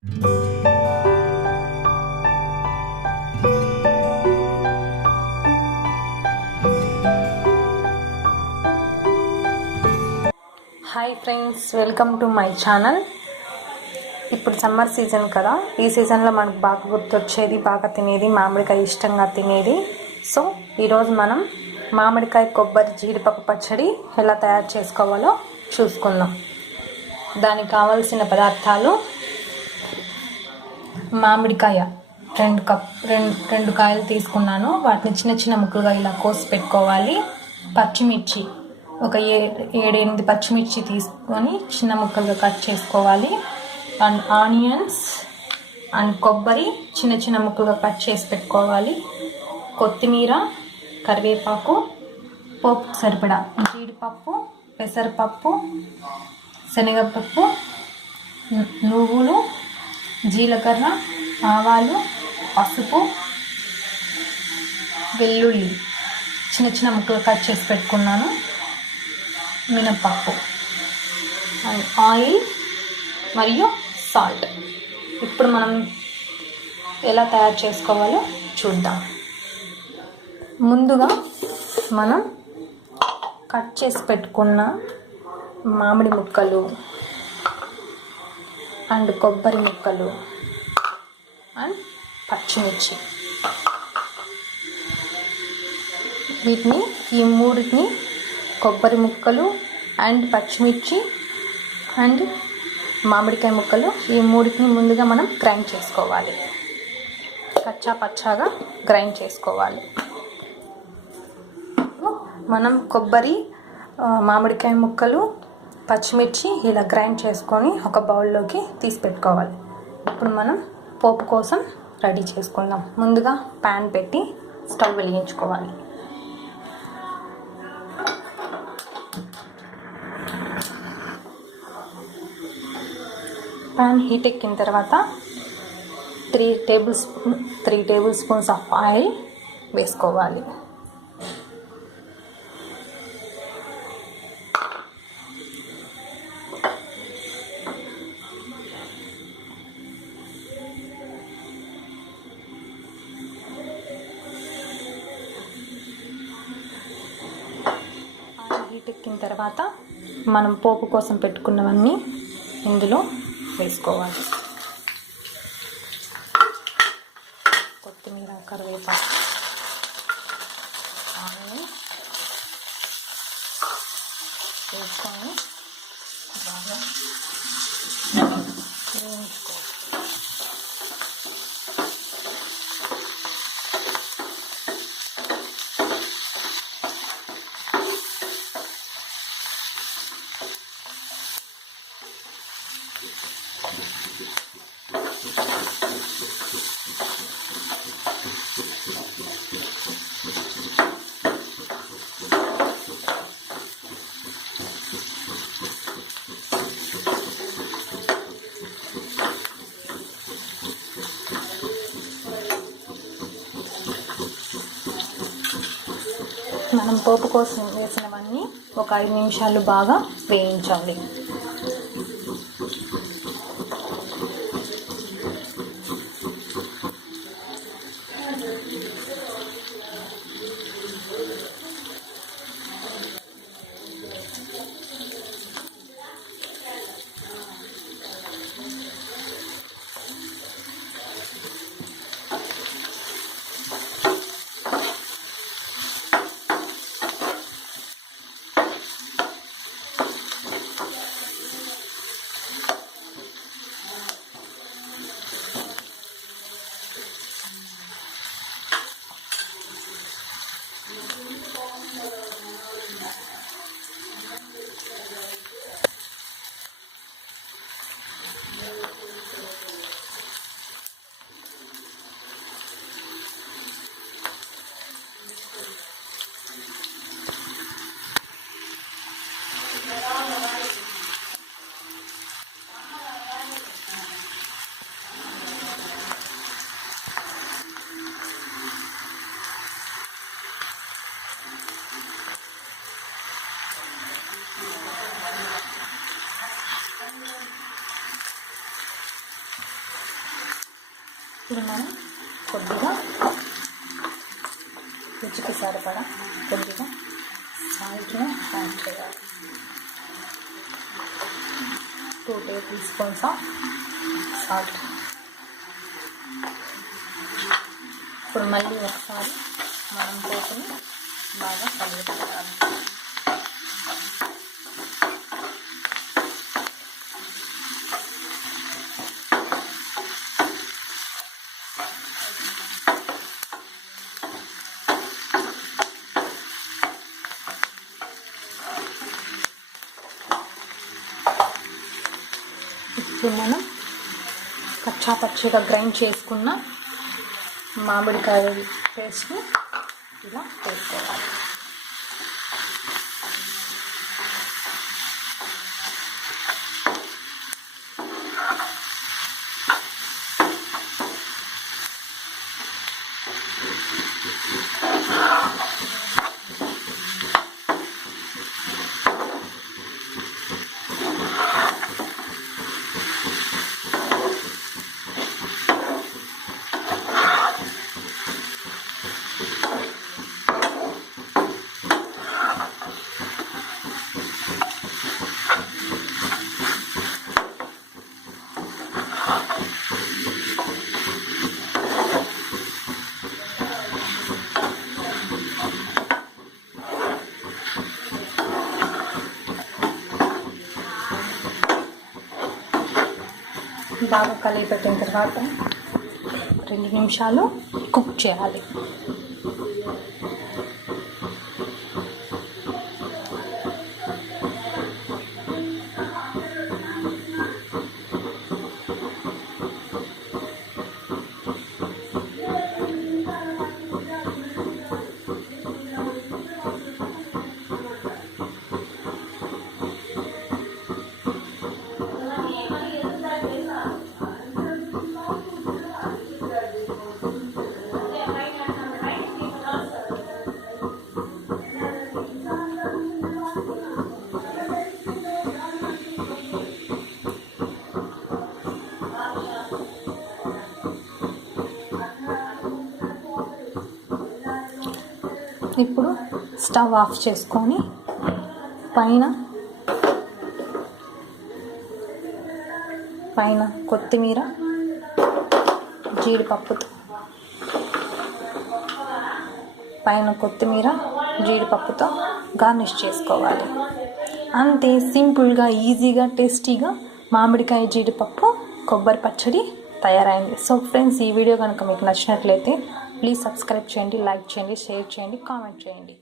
Hi friends, welcome to my channel. ఇప్పుడు summer season కదా, ఈ సీజన్లో మనకు బాగా గుర్తొచ్చేది, బాగా తినేది మామిడికాయ, ఇష్టంగా తినేది. సో ఈరోజు మనం మామిడికాయ కొబ్బరి జీడిపప్పు పచ్చడి ఎలా తయారు చేసుకోవాలో చూసుకుందాం. దానికి కావలసిన పదార్థాలు: మామిడికాయ రెండు కాయలు తీసుకున్నాను. వాటిని చిన్న చిన్న ముక్కలుగా ఇలా కోసి పెట్టుకోవాలి. పచ్చిమిర్చి ఒక 7-8 పచ్చిమిర్చి తీసుకొని చిన్న ముక్కలుగా కట్ చేసుకోవాలి. అండ్ ఆనియన్స్ అండ్ కొబ్బరి చిన్న చిన్న ముక్కలుగా కట్ చేసి పెట్టుకోవాలి. కొత్తిమీర, కరివేపాకు, పోపు సరిపడా జీడిపప్పు, పెసరపప్పు, శనగపప్పు, నువ్వులు, జీలకర్ర, ఆవాలు, పసుపు, వెల్లుల్లి చిన్న చిన్న ముక్కలు కట్ చేసి పెట్టుకున్నాను. మినపప్పు అండ్ ఆయిల్ మరియు సాల్ట్. ఇప్పుడు మనం ఎలా తయారు చేసుకోవాలో చూద్దాం. ముందుగా మనం కట్ చేసి పెట్టుకున్న మామిడి ముక్కలు అండ్ కొబ్బరి ముక్కలు అండ్ పచ్చిమిర్చి, ఈ మూడింటిని కొబ్బరి ముక్కలు అండ్ పచ్చిమిర్చి అండ్ మామిడికాయ ముక్కలు, ఈ మూడింటిని ముందుగా మనం గ్రైండ్ చేసుకోవాలి. కచ్చా పచ్చాగా గ్రైండ్ చేసుకోవాలి. మనం కొబ్బరి, మామిడికాయ ముక్కలు, పచ్చిమిర్చి ఇలా గ్రైండ్ చేసుకొని ఒక బౌల్లోకి తీసి పెట్టుకోవాలి. ఇప్పుడు మనం పోపు కోసం రెడీ చేసుకుందాం. ముందుగా ప్యాన్ పెట్టి స్టవ్ వెలిగించుకోవాలి. ప్యాన్ హీట్ ఎక్కిన తర్వాత 3 టేబుల్ స్పూన్స్ ఆఫ్ ఆయిల్ వేసుకోవాలి. హీట్ ఎక్కిన తర్వాత మనం పోపు కోసం పెట్టుకున్నవన్నీ ఇందులో వేసుకోవాలి. కొత్తిమీర, కరివేపాకు, ఆనియన్ వేసుకొని బాగా వేయించుకోవాలి. మనం పోపు కోసం వేసినవన్నీ ఒక 5 నిమిషాలు బాగా వేయించాలి. ఇప్పుడు మనం కొద్దిగా రుచికి సరిపడా కొద్దిగా సాల్ట్ను యాడ్ చేయాలి. 2 టేబుల్ స్పూన్స్ ఆఫ్ సాల్ట్. ఇప్పుడు మళ్ళీ ఒకసారి మనం పోపుని బాగా కలుపుకోవాలి. ఇప్పుడు మనం కచ్చా పచ్చిగా గ్రైండ్ చేసుకున్న మామిడికాయ పేస్ట్ని ఇలా వేసుకోవాలి. బాగా కలిపెట్టిన తర్వాత 2 నిమిషాలు కుక్ చేయాలి. ఇప్పుడు స్టవ్ ఆఫ్ చేసుకొని పైన కొత్తిమీర జీడిపప్పుతో గార్నిష్ చేసుకోవాలి. అంతే, సింపుల్గా, ఈజీగా, టేస్టీగా మామిడికాయ జీడిపప్పు కొబ్బరి పచ్చడి తయారైంది. సో ఫ్రెండ్స్, ఈ వీడియో కనుక మీకు నచ్చినట్లయితే ప్లీజ్ సబ్స్క్రైబ్ చేయండి, లైక్ చేయండి, షేర్ చేయండి, కామెంట్ చేయండి.